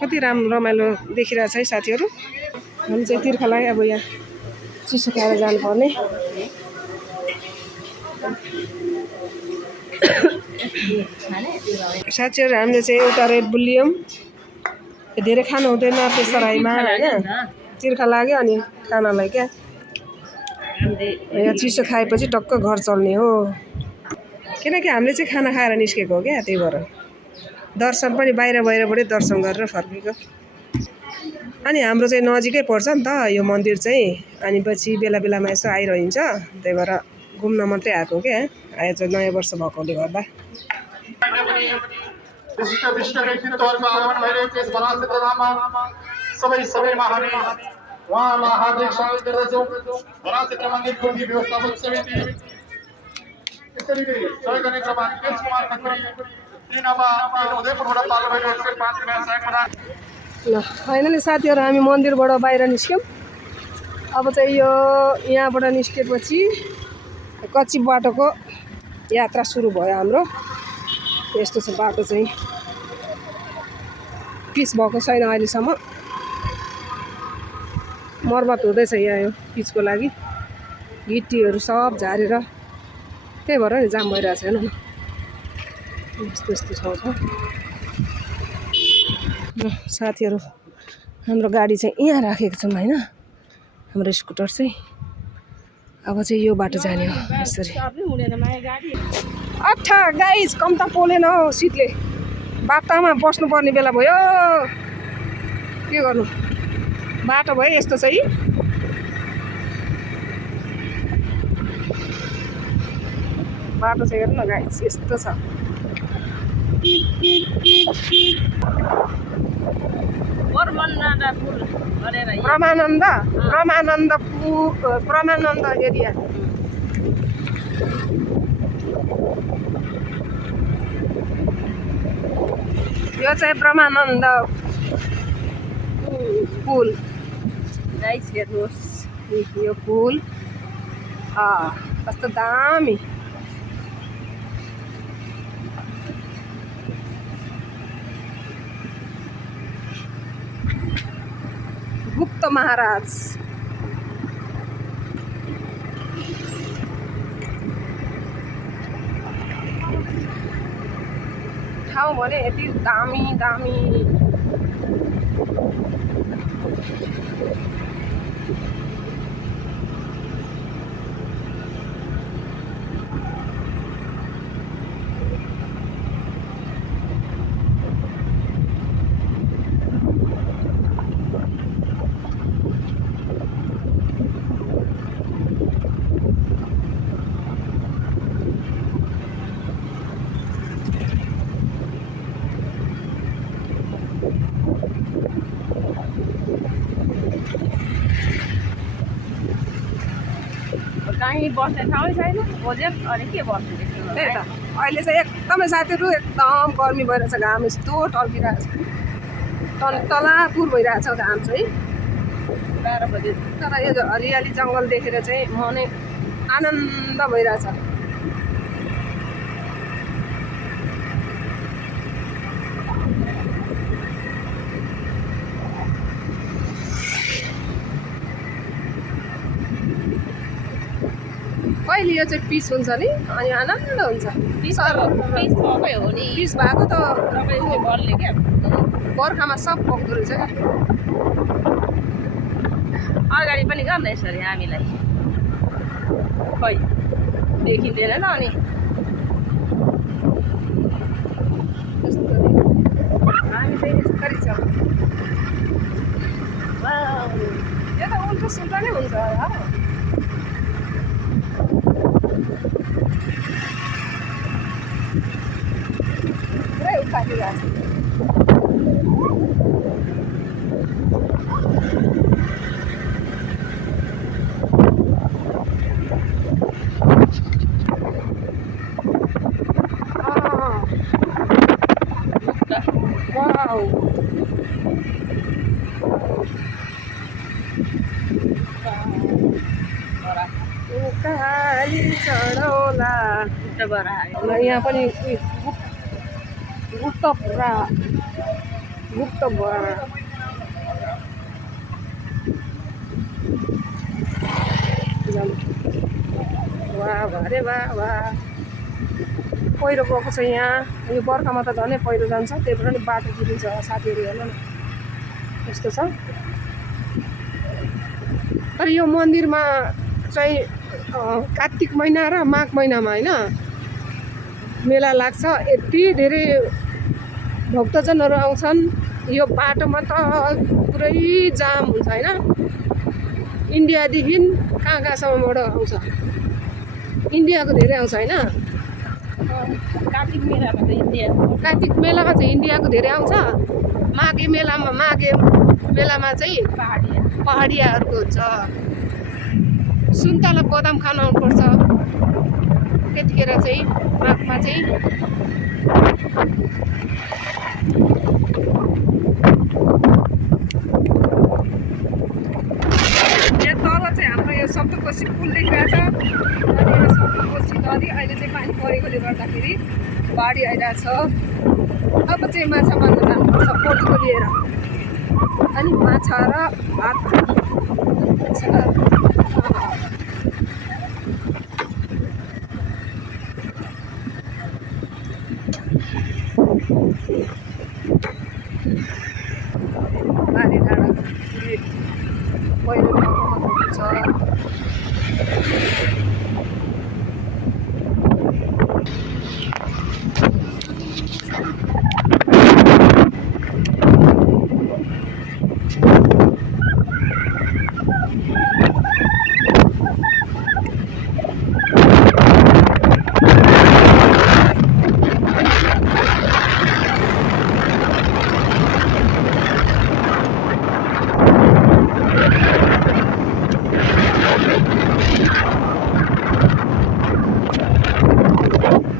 कति रमाइलो देखिरहेछ है साथीहरू। हामी चाहिँ तिर्खालाई अब यहाँ चिसो खाएर जानुपर्ने। साथीहरू हामीले चाहिँ एउटा रेड बुल लियौँ। धेरै खानु हुँदैन प्रेसर हाईमा होइन, तिर्खा लाग्यो अनि खानालाई क्या यहाँ चिसो खाएपछि टक्क घर चल्ने हो। किनकि हामीले चाहिँ खाना खाएर निस्केको हो क्या, त्यही भएर दर्शन पनि बाहिरबाटै दर्शन गरेर फर्केको। अनि हाम्रो चाहिँ नजिकै पर्छ नि त यो मन्दिर चाहिँ, अनि पछि बेला बेलामा यसो आइरहन्छ, त्यही भएर घुम्न मात्रै आएको क्या। आज नयाँ वर्ष भएकोले गर्दा ल फाइनली साथीहरू हामी मन्दिरबाट बाहिर निस्क्यौँ। अब चाहिँ यो यहाँबाट निस्केपछि कच्ची बाटोको यात्रा सुरु भयो हाम्रो। यस्तो छ बाटो चाहिँ, पिच भएको छैन अहिलेसम्म, मर्मत हुँदैछ यहाँ यो पिचको लागि। गिट्टीहरू सब झारेर त्यही भएर नि जाम भइरहेको छ। हेर्नु न यस्तो यस्तो ठाउँ छ। साथीहरू हाम्रो गाडी चाहिँ यहाँ राखेको छौँ होइन, हाम्रो स्कुटर चाहिँ। अब चाहिँ यो बाटो जाने हो यसरी। अच्छा गाइज कम त पोलेन हौ सिटले, बाटोमा बस्नुपर्ने बेला भयो, के गर्नु। बाटो भयो यस्तो चाहिँ। बाटो चाहिँ हेर्नु न गाइज यस्तो छ। ब्रह्मानन्द एरिया। यो चाहिँ ब्रह्मानन्द पुल गाइस, हेर्नुहोस् यो पुल कस्तो दामी। गुप्त महाराज ठाउँ भने यति दामी दामी। कहीँ बस्ने ठाउँै छैन, खोजेर अनि के बस्नु। त्यही त अहिले चाहिँ एकदमै साथीहरू एकदम गर्मी भइरहेछ, घाम यस्तो टल्किरहेछ, तलापुर भइरहेछ घाम चाहिँ 12 बजे। तर यो हरियाली जङ्गल देखेर चाहिँ मनै आनन्द भइरहेछ। कहिले यो चाहिँ पिस हुन्छ नि अनि आनन्द हुन्छ। पिस भएकै हो नि, पिस भएको त तपाईँको बलले क्या बर्खामा सब बग्दो रहेछ क्या। अगाडि पनि गर्न यसरी हामीलाई खै देखिँदैन न। अनि हामी चाहिँ यस्तरी छ। यो त उल्टो सुल्टो नै हुन्छ यार। पुरै उकालिरहेको छ। उकाली चढौ होला यहाँ पनि गुप्त वाह अरे वाह पहिरो गएको छ यहाँ। यो बर्खामा त झनै पहिरो जान्छ, त्यही भएर नि बाटो बिग्रिन्छ साथीहरू। हेर्नु न यस्तो छ। तर यो मन्दिरमा चाहिँ कार्तिक महिना र माघ महिनामा होइन मेला लाग्छ। यति धेरै भक्तजनहरू आउँछन्। यो बाटोमा त पुरै जाम हुन्छ होइन। इन्डियादेखि कहाँसम्मबाट आउँछ, इन्डियाको धेरै आउँछ होइन। कार्तिक मेलामा चाहिँ इन्डियाको धेरै आउँछ। माघे मेलामा चाहिँ पहाडियाहरूको हुन्छ। सुन्तला बदाम खान आउनुपर्छ त्यतिखेर चाहिँ, माघमा चाहिँ। यहाँ तल चाहिँ हाम्रो यो सप्तकोशी पुल देखिरहेको छ। अनि यो सप्तकोशी नदी अहिले चाहिँ पानी परेकोले गर्दाखेरि बाढी आइरहेछ। अब चाहिँ माछा मार्न जानुपर्छ पोटको लिएर। अनि माछा र भात भारी डाँडा पहिरो ठाउँमा छ।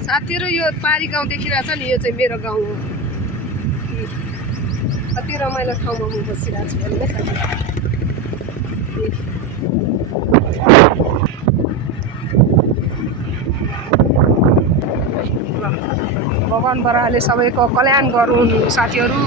साथीहरू यो पारी गाउँ देखिरहेछ नि, यो चाहिँ मेरो गाउँ हो। कति रमाइलो ठाउँमा म बसिरहेको छु भने भगवान् बराले सबैको कल्याण गरून् साथीहरू।